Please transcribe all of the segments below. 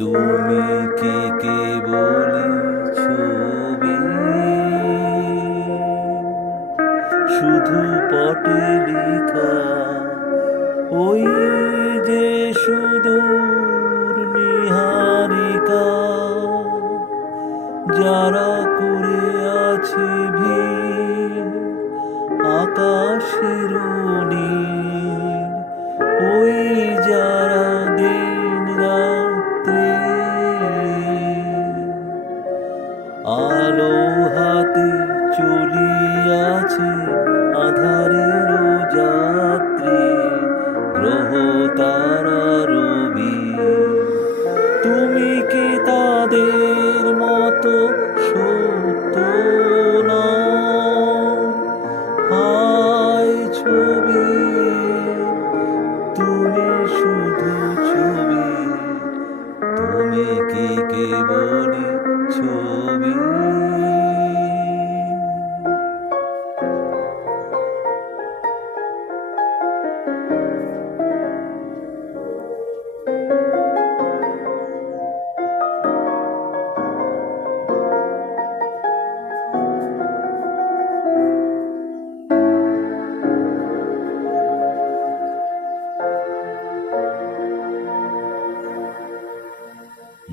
তুমি কি কেবলি ছবি, শুধু পটে লেখা ওই যে সুদূর নীহারিকা, যারা করে আছে ভিড় আকাশের নীল, ওই যারা দিন রাত্রি আলো হাতে চলিয়াছে আধারের যাত্রী, গ্রহ তারা রবি। তুমি কি তাদের মতো সত্য নও? হায় ছবি, তুমি শুধু ছবি, তুমি কি কেবলি ছবি।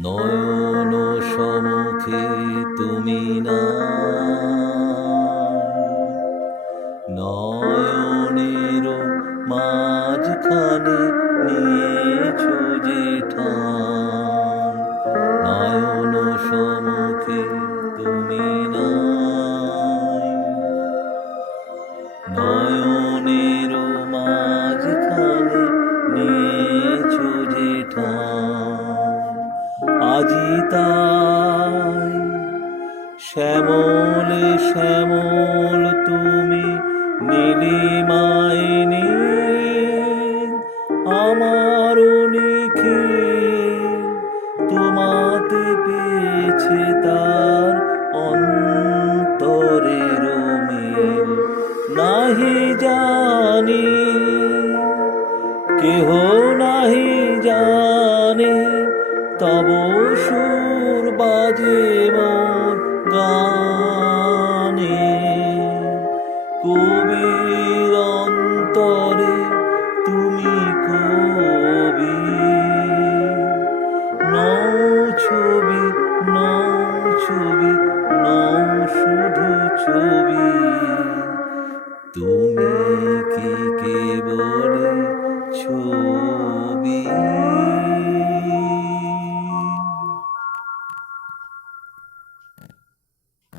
নয়ন সমুখে তুমি নাই, নয়নের মাঝখানে নিয়েছো যে ঠাঁই। নয়ন সমুখে তুমি নাই, নয়নের মাঝখানে নিয়েছো যে ঠাঁই। আজি তাই শ্যামলে শ্যামল তুমি নীলিমায় নীল, আমারও নিখিল তোমাতে পেয়েছে তার অন্তরের মিল। নাহি জানি কেহ নাহি জানে, তব সুর বাজে মোর গান।